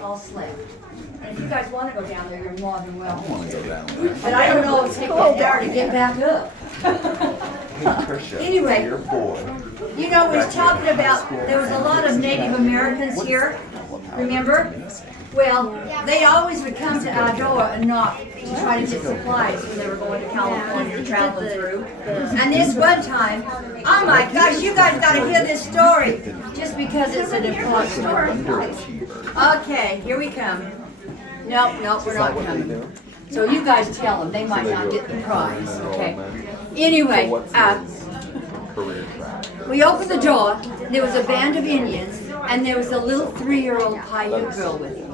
all slept. And if you guys want to go down there, you're more than welcome. I want to go down there. But I don't know, it'll take an hour to get back up. Hey, Tricia, Anyway. your boy. You know, we was talking about, there was a lot of Native Americans here, remember? Well, they always would come to our door and knock to try to get supplies when they were going to California, traveling through. And this one time, oh my gosh, you guys got to hear this story, just because it's an important story. Okay, here we come. Nope, we're not coming. So you guys tell them, they might not get the prize, okay? Anyway, we opened the door, there was a band of Indians, and there was a little 3-year-old Paiute girl with him.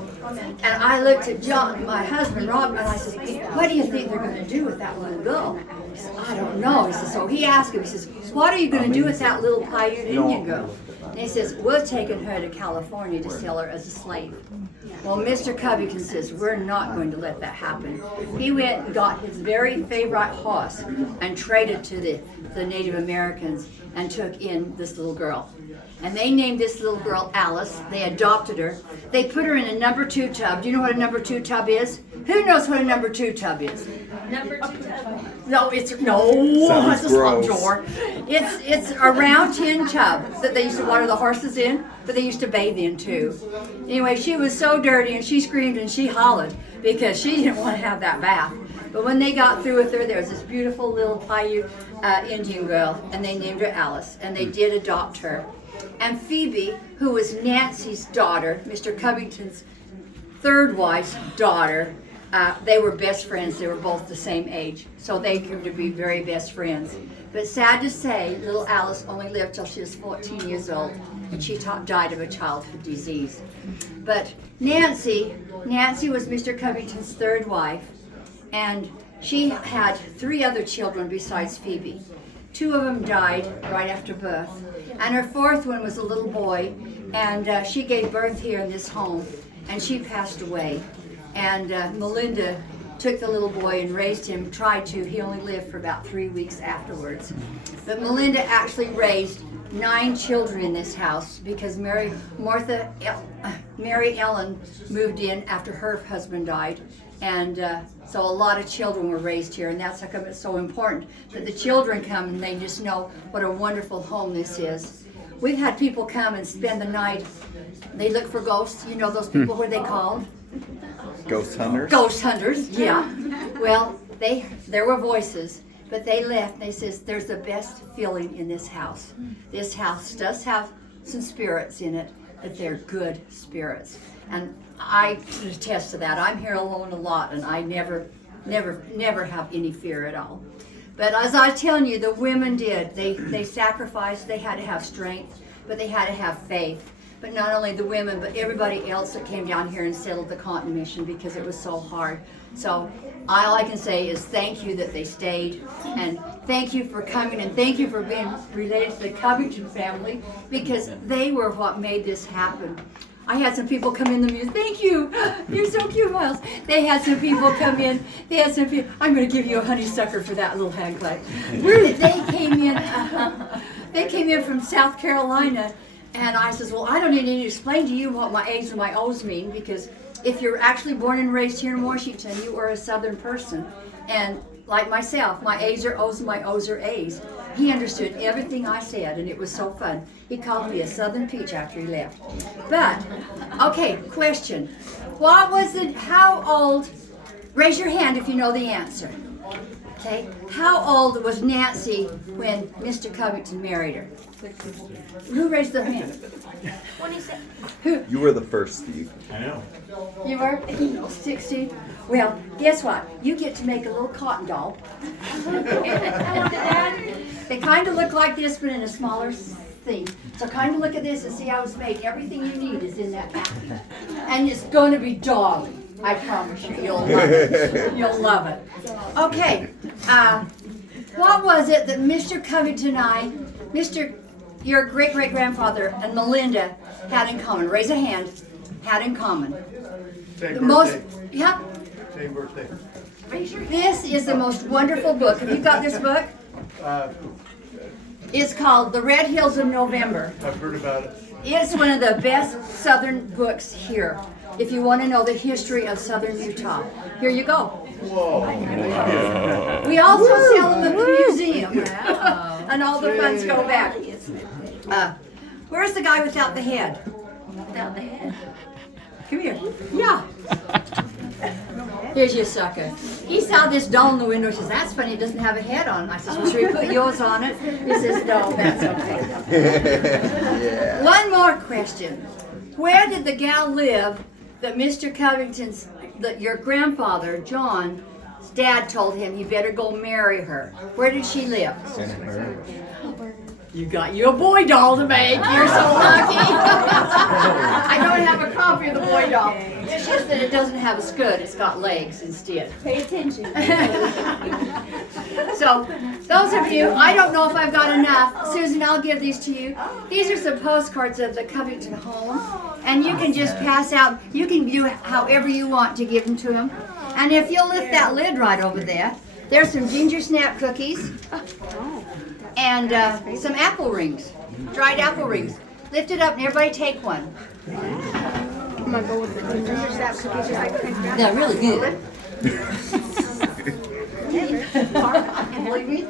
And I looked at John, my husband, Robert, and I said, what do you think they're going to do with that little girl? He said, I don't know. He says, so he asked him, he says, what are you going to do with that little Paiute Indian girl? And he says, we're taking her to California to sell her as a slave. Well, Mr. Covington says, we're not going to let that happen. He went and got his very favorite horse and traded to the Native Americans and took in this little girl. And they named this little girl Alice. They adopted her. They put her in a number 2 tub. Do you know what a number 2 tub is? Who knows what a number 2 tub is? Number 2 tub. No, it's a slum drawer. It's a round tin tub that they used to water the horses in, but they used to bathe in too. Anyway, she was so dirty and she screamed and she hollered because she didn't want to have that bath. But when they got through with her, there was this beautiful little Paiute Indian girl, and they named her Alice, and they did adopt her. And Phoebe, who was Nancy's daughter, Mr. Covington's third wife's daughter, they were best friends. They were both the same age, so they grew to be very best friends. But sad to say, little Alice only lived till she was 14 years old, and she died of a childhood disease. But Nancy was Mr. Covington's third wife, and she had 3 other children besides Phoebe. 2 of them died right after birth, and her 4th one was a little boy, and she gave birth here in this home, and she passed away. And Melinda took the little boy and raised him, he only lived for about 3 weeks afterwards. But Melinda actually raised 9 children in this house because Mary Ellen moved in after her husband died. And so a lot of children were raised here, and that's how come it's so important that the children come and they just know what a wonderful home this is. We've had people come and spend the night. They look for ghosts. You know those people, what are they called? Ghost hunters? Ghost hunters, yeah. Well, there were voices, but they left. They says, there's the best feeling in this house. This house does have some spirits in it, but they're good spirits. And I attest to that. I'm here alone a lot, and I never have any fear at all. But as I was telling you, the women did. They sacrificed. They had to have strength, but they had to have faith. But not only the women, but everybody else that came down here and settled the Covington mission because it was so hard. So all I can say is thank you that they stayed, and thank you for coming, and thank you for being related to the Covington family because they were what made this happen. I had some people come in the music. Thank you. You're so cute, Miles. They had some people come in. I'm going to give you a honeysucker for that little hand clap. They came in from South Carolina, and I says, well, I don't need to explain to you what my A's and my O's mean because if you're actually born and raised here in Washington, you are a Southern person. And like myself, my A's are O's and my O's are A's. He understood everything I said, and it was so fun. He called me a Southern peach after he left. But, okay, question. How old, raise your hand if you know the answer. Okay, how old was Nancy when Mr. Covington married her? Who raised their hand? 26. Who? You were the first, Steve. I know. You were? 16? Well, guess what? You get to make a little cotton doll. They kind of look like this, but in a smaller thing. So kind of look at this and see how it's made. Everything you need is in that package. And it's going to be dog. I promise you. You'll love it. You'll love it. Okay. What was it that Mr. Covington and your great-great-grandfather and Melinda had in common? Raise a hand. Had in common. Same birthday. Yeah. Same birthday. This is the most wonderful book. Have you got this book? It's called The Red Hills of November. I've heard about it. It's one of the best Southern books here. if you want to know the history of southern Utah. Here you go. We also sell them at the museum. And all the funds go back. Where's the guy without the head? Without the head. Come here. Yeah. Here's your sucker. He saw this doll in the window. He says, "That's funny, it doesn't have a head on it." I says, "Well, should we put yours on it?" He says, "No, that's okay." Yeah. One more question. Where did the gal live that Mr. Covington's, that your grandfather, John's dad told him he better go marry her? Where did she live? You got you a boy doll to make. You're so lucky. I don't have a copy of the boy doll. It's just that it doesn't have a scud. It's got legs instead. Pay attention. So, those of you, I don't know if I've got enough. Susan, I'll give these to you. These are some postcards of the Covington home. And you can just pass out. You can do however you want to give them to them. And if you'll lift that lid right over there, there's some ginger snap cookies. And some apple rings, dried apple rings. Lift it up and everybody take one. I'm gonna go with the ginger snap cookies. They're really good. Believe me?